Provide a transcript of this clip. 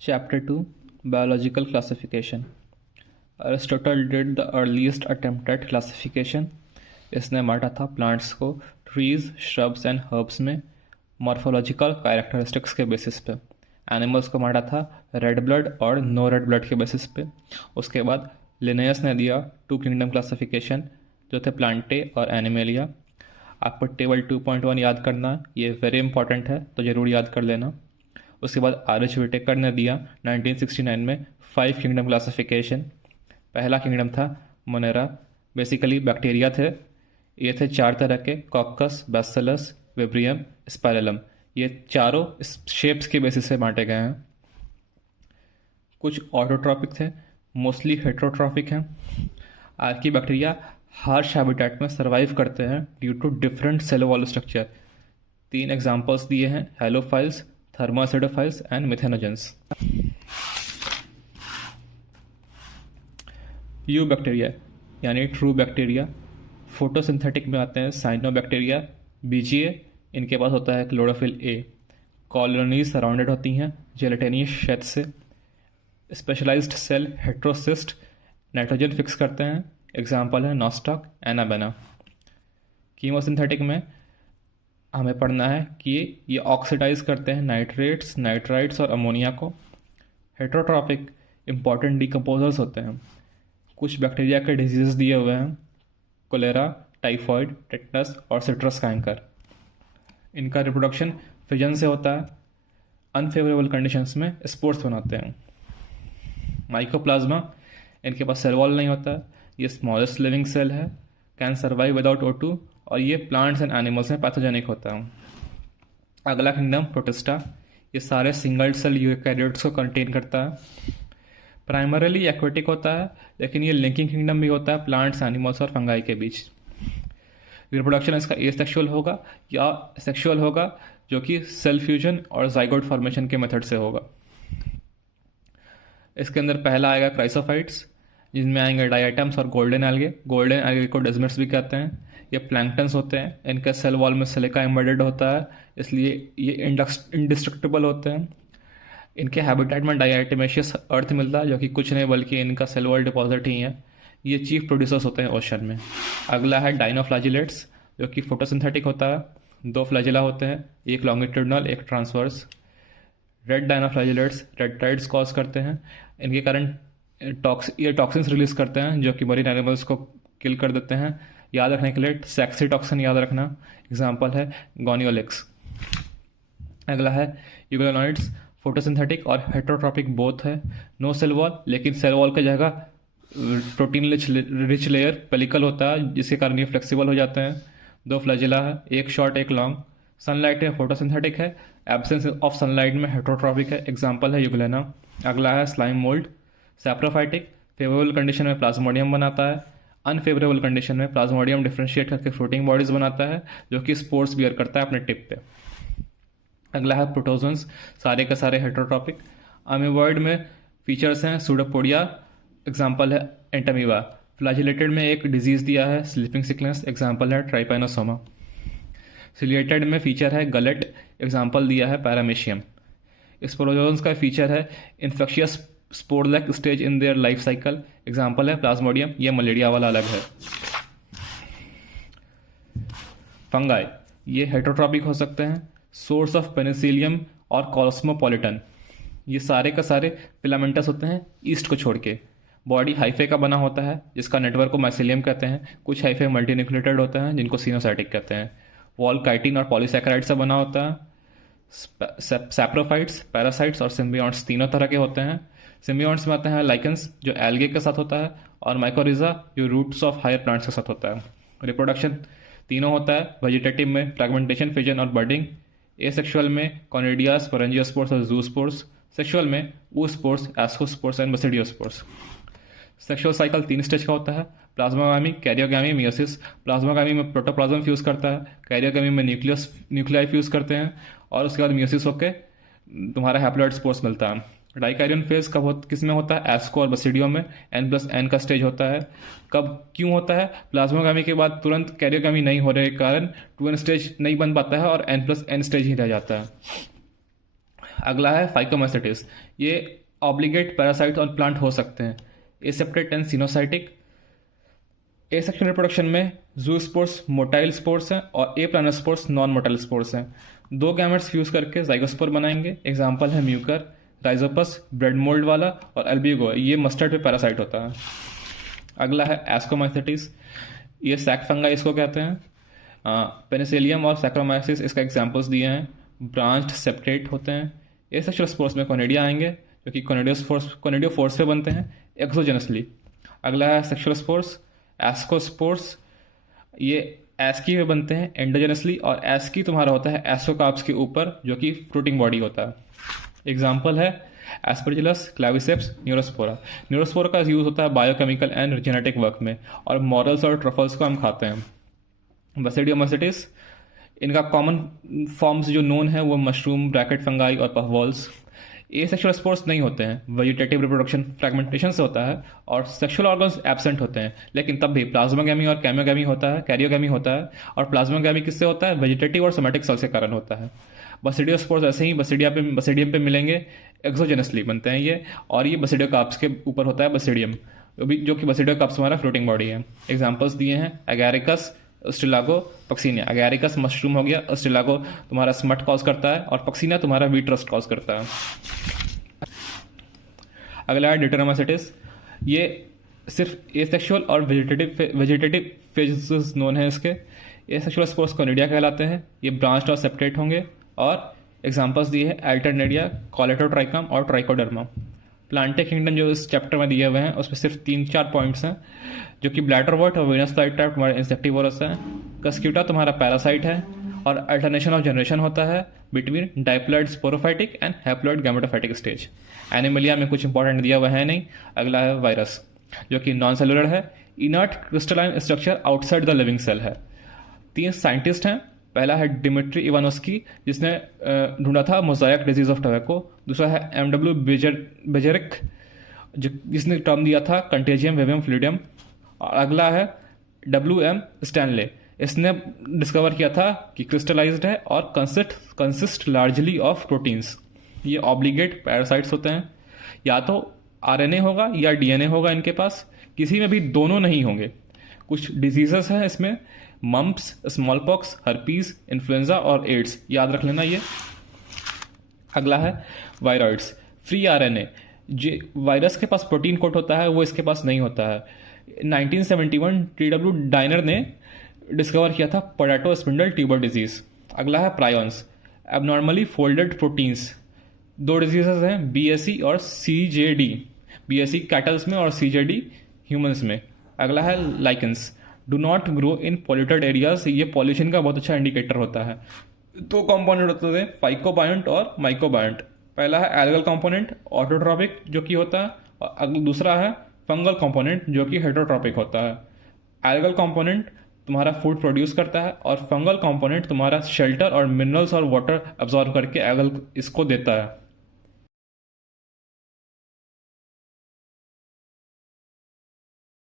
Chapter 2 Biological Classification. Aristotle did the earliest attempt at classification. इसने बांटा था plants को ट्रीज, श्रब्स एंड हर्ब्स में मॉर्फोलॉजिकल कैरेक्टरिस्टिक्स के बेसिस पे। एनिमल्स को बांटा था रेड ब्लड और नो रेड ब्लड के बेसिस पे। उसके बाद लिनेयस ने दिया टू किंगडम क्लासिफिकेशन जो थे प्लांटे और एनिमेलिया। आपको टेबल 2.1 याद करना, ये वेरी इंपॉर्टेंट है तो ज़रूर याद कर लेना। उसके बाद आर.एच. विटेकर ने दिया 1969 में 5 किंगडम क्लासिफिकेशन। पहला किंगडम था मोनेरा, बेसिकली बैक्टीरिया थे। ये थे 4 तरह के, कॉकस, बैसिलस, विब्रियम, स्पाइरलम। ये चारों शेप्स के बेसिस से बांटे गए हैं। कुछ ऑटोट्रॉपिक थे, मोस्टली हेट्रोट्रॉपिक हैं। आर्की बैक्टीरिया हार्श हैबिटेट में सर्वाइव करते हैं due to different cell wall structure. 3 examples दिए हैं, halophiles, thermoacidophiles and methanogens. Eubacteria यानी ट्रू बैक्टीरिया फोटोसिंथेटिक में आते हैं। साइनोबैक्टीरिया, बीजीए, इनके पास होता है क्लोरोफिल ए। कॉलोनीज सराउंडेड होती हैं जेलेटिनियस शेथ से। Specialised cell heterocyst nitrogen fix करते हैं। एग्जाम्पल है नॉस्टॉक, एनाबेना। कीमोसिंथेटिक में हमें पढ़ना है कि ये ऑक्सीडाइज करते हैं नाइट्रेट्स, नाइट्राइट्स और अमोनिया को। हेट्रोट्रॉपिक इंपॉर्टेंट डिकम्पोजर्स होते हैं। कुछ बैक्टीरिया के डिजीज़ दिए हुए हैं, कोलेरा, टाइफॉइड, टेटनस और सिट्रस कैंकर। इनका रिप्रोडक्शन फिजन से होता है। अनफेवरेबल कंडीशंस में स्पोर्स बनाते हैं। माइकोप्लाज्मा, इनके पास सेल वॉल नहीं होता। ये स्मॉलेस्ट लिविंग सेल है, कैन सर्वाइव विदाउट O2 और ये प्लांट्स एंड एनिमल्स में पैथोजेनिक होता है। अगला किंगडम प्रोटिस्टा, ये सारे सिंगल सेल यूकैरियोट्स को कंटेन करता है। प्राइमरीली एक्वेटिक होता है, लेकिन ये लिंकिंग किंगडम भी होता है प्लांट्स, एनिमल्स और फंगाई के बीच। रिप्रोडक्शन इसका एसेक्सुअल होगा या सेक्सुअल होगा, जो कि सेल फ्यूजन और जाइगोट फॉर्मेशन के मेथड से होगा। इसके अंदर पहला आएगा क्राइसोफाइट्स, जिनमें आएंगे डाइएटम्स और गोल्डन एल्गे। गोल्डन एल्गे को डेस्मिट्स भी कहते हैं। ये प्लैंक्टन्स होते हैं। इनके सेल वॉल में सिलिका एम्बेडेड होता है, इसलिए ये इंडिस्ट्रक्टिबल होते हैं। इनके हैबिटेट में डाइएटमेशियस अर्थ मिलता है, जो कि कुछ नहीं बल्कि इनका सेल वॉल डिपॉजिट ही है। ये चीफ प्रोड्यूसर्स होते हैं ओशन में। अगला है डाइनोफ्लैजिलेट्स, जो कि फोटोसिंथेटिक होता है। 2 फ्लैजिला होते हैं, एक लॉन्गिट्यूडनल, एक transverse. Red dinoflagellates red tides cause करते हैं। इनके कारण ये टॉक्सिन्स रिलीज करते हैं जो कि मरीन एनिमल्स को किल कर देते हैं। याद रखने के लिए सेक्सी टॉक्सिन याद रखना। एग्जाम्पल है गोनियोलिक्स। अगला है यूग्लोनॉइड्स, फोटोसिंथेटिक और हेट्रोट्रॉपिक बोथ है। नो सेल वॉल, लेकिन सेल वॉल की जगह प्रोटीन रिच लेयर पेलिकल होता है, जिसके कारण ये फ्लेक्सिबल हो जाते हैं। 2 फ्लैजिला है, एक शॉर्ट एक लॉन्ग। सनलाइट है, फोटोसिंथेटिक है। एब्सेंस ऑफ सनलाइट में हेट्रोट्रॉपिक है। एग्जाम्पल है यूग्लेना। अगला है slime mould, saprophytic, favourable condition में प्लाज्मोडियम बनाता है। अनफेवरेबल कंडीशन में प्लाज्मोडियम डिफ्रेंशिएट करके फ्लोटिंग बॉडीज बनाता है, जो कि स्पोर्स बियर करता है अपने टिप पे। अगला है प्रोटोजोन्स, सारे के सारे हेट्रोट्रॉपिक। अमीबॉइड में फीचर्स हैं सूडोपोडिया, एग्जाम्पल है एंटामीबा। फ्लैजिलेटेड में एक डिजीज दिया है स्लीपिंग सिकनेस, एग्जाम्पल है ट्राइपैनोसोमा। सिलिएटेड में फीचर है गलेट, एग्जाम्पल दिया है पैरामेशियम। स्पोरोजोन्स का फीचर है infectious spore like stage in their life cycle, example है प्लाज्मोडियम। ये मलेरिया वाला अलग है। फंगाई, ये हेट्रोट्रॉपिक हो सकते हैं। सोर्स ऑफ पेनिसिलियम और कॉस्मोपॉलिटन, ये सारे का सारे फिलामेंटस होते हैं ईस्ट को छोड़ के। बॉडी हाइफे का बना होता है, जिसका नेटवर्क को माइसिलियम कहते हैं। कुछ हाइफे मल्टीन्यूक्लियोटाइड होते हैं, जिनको सिनोसाइटिक कहते हैं। वॉल काइटिन और पॉलीसैकेराइड से बना होता है। सैप्रोफाइट्स, पैरासाइट्स और सिम्बियॉन्ट्स तीनों तरह के होते हैं। सिम्बियॉन्ट्स में आते हैं लाइकन्स, जो एल्गे के साथ होता है, और माइकोरिजा, जो रूट्स ऑफ हायर प्लांट्स के साथ होता है। रिप्रोडक्शन तीनों होता है, वेजिटेटिव में फ्रैगमेंटेशन, फिजन और बर्डिंग। एसेक्सुअल में कॉनिडिया, स्पोरेंजियोस्पोर्स और जूस्पोर्स। सेक्सुअल में oospores, ascospores and basidiospores. Sexual cycle 3 stage का होता है, प्लाज्मोगामी, कैरियोगामी, मियोसिस। प्लाज्मोगामी में प्रोटोप्लाज्म फ्यूज करता है, कैरियोगामी में न्यूक्लियाई फ्यूज करते हैं, और उसके बाद मियोसिस होकर तुम्हारा हैप्लॉइड स्पोर्स मिलता है। डाइकैरियन फेज कब किस में होता है? एस्को और बसिडियो में। N+N का स्टेज होता है। कब क्यों होता है? प्लाज्मोगामी के बाद तुरंत कैरियोगामी नहीं होने के कारण 2N स्टेज नहीं बन पाता है और N+N स्टेज ही रह जाता है। अगला है फाइकोमास्टिटिस। ये ऑब्लिगेट पैरासाइट ऑन प्लांट हो सकते हैं। Aseptate and coenocytic. Asexual reproduction में जू स्पोर्स मोटाइल स्पोर्स हैं और aplanospores non motile spores हैं। दो गैमेट्स फ्यूज करके जाइगोस्पोर बनाएंगे। एग्जाम्पल है म्यूकर, राइजोपस ब्रेड मोल्ड वाला, और एल्बिगो, ये मस्टर्ड पे पैरासाइट होता है। अगला है एस्कोमाइसिटिस। ये सैक फंगाई इसको कहते हैं। पेनिसिलियम और सैक्रोमाइसिस इसका एग्जाम्पल्स दिए हैं। ब्रांच्ड सेपरेट होते हैं। एसेक्सुअल स्पोर्स में कोनिडिया आएंगे जो कि कोनिडियोफोर्स पे बनते हैं एक्सोजेनसली। अगला है सेक्सुअल स्पोर्स एस्कोस्पोर्स। ये एस्की में बनते हैं एंडोजेनसली, और एस्की तुम्हारा होता है एसोकार्प्स के ऊपर जो कि फ्रूटिंग बॉडी होता है। एग्जाम्पल है एस्परजिलस, क्लैविसेप्स, न्यूरोस्पोरा। न्यूरोस्पोरा का यूज़ होता है बायोकेमिकल एंड जेनेटिक वर्क में, और मॉरल्स और ट्रफल्स को हम खाते हैं। बसिडियोमाइसिटिस, इनका कॉमन फॉर्म्स जो नोन है वो मशरूम, ब्रैकेट फंगाई और पफबॉल्स। ये सेक्सुअल स्पोर्स नहीं होते हैं, वेजिटेटिव रिप्रोडक्शन फ्रैगमेंटेशन से होता है और सेक्सुअल ऑर्गन्स एब्सेंट होते हैं, लेकिन तब भी प्लाज्मागैमी और कैमियोगैमी होता है, कैरियोगैमी होता है। और प्लाज्मागैमी किससे होता है? वेजिटेटिव और सोमैटिक सेल के कारण होता है। बसिडियोस्पोर्स ऐसे ही बसिडियम पे मिलेंगे, एक्सोजेनसली बनते हैं ये, और ये बसिडियोकार्प्स के ऊपर होता है बसिडियम, जो कि बसिडियोकार्प्स हमारा फ्लोटिंग बॉडी है। एग्जाम्पल्स दिए हैं एगैरिकस, स्टिलागो, पक्सीनिया। एगैरिकस मशरूम हो गया, स्टिलागो तुम्हारा स्मट कॉज करता है, और पक्सीनिया तुम्हारा वीट रस्ट कॉज करता है। अगला है डिटरमाइसिटिस। ये सिर्फ एसेक्सुअल और वेजिटेटिव फेजेस नोन है इसके। एसेक्सुअल स्पोर्स कोनिडिया कहलाते हैं। ये ब्रांच्ड और सेपरेट होंगे, और एग्जाम्पल्स दिए हैं एल्टरनेरिया, कॉलेटोट्राइकम और ट्राइकोडर्मा। प्लांटे किंगडम जो इस चैप्टर में दिए हुए हैं उसमें सिर्फ 3-4 पॉइंट्स हैं, जो कि ब्लैटरवर्ट और वीनस फ्लाईट्रैप तुम्हारा इंसेक्टिवोरस है। कस्क्यूटा तुम्हारा पैरासाइट है, और अल्टरनेशन ऑफ जनरेशन होता है between diploid sporophytic and haploid gametophytic stage. Animalia में कुछ इंपॉर्टेंट दिया हुआ है नहीं। अगला है वायरस, जो कि नॉन सेलुलर है, inert crystalline structure outside the living cell है। 3 साइंटिस्ट हैं। पहला है डिमिट्री इवानोस्की, जिसने ढूंढा था मोजाइक डिजीज ऑफ टोबैको। दूसरा है M.W. बेजेरिक, जिसने टर्म दिया था कंटेजियम वेवियम फ्लूइडियम। और अगला है W.M. स्टैनले, इसने डिस्कवर किया था कि क्रिस्टलाइज्ड है और कंसिस्ट लार्जली ऑफ प्रोटीन्स। ये ऑब्लिगेट पैरासाइट्स होते हैं, या तो RNA होगा या DNA होगा इनके पास, किसी में भी दोनों नहीं होंगे। कुछ डिजीजेस हैं इसमें, mumps, small pox, herpes, influenza और एड्स, याद रख लेना ये। अगला है वायरॉइड्स, फ्री RNA। जो वायरस के पास प्रोटीन कोट होता है वो इसके पास नहीं होता है। 1971 T.W. डाइनर ने डिस्कवर किया था पोटैटो स्पिंडल ट्यूबर डिजीज। अगला है prions, abnormally folded proteins. 2 diseases हैं, BSE और CJD। BSE कैटल्स में और CJD ह्यूमंस में। अगला है lichens, do not grow in polluted areas. ये पॉल्यूशन का बहुत अच्छा इंडिकेटर होता है। 2 कॉम्पोनेंट होते हैं, फाइकोबायोंट और माइकोबायोंट। पहला है एल्गल कॉम्पोनेंट, ऑटोट्रॉपिक जो कि होता है, और दूसरा है फंगल कॉम्पोनेंट जो कि हेटरोट्रॉपिक होता है। एल्गल कॉम्पोनेंट तुम्हारा फूड प्रोड्यूस करता है, और फंगल कॉम्पोनेंट तुम्हारा शेल्टर और मिनरल्स और वाटर एब्जॉर्ब करके एल्गल इसको देता है।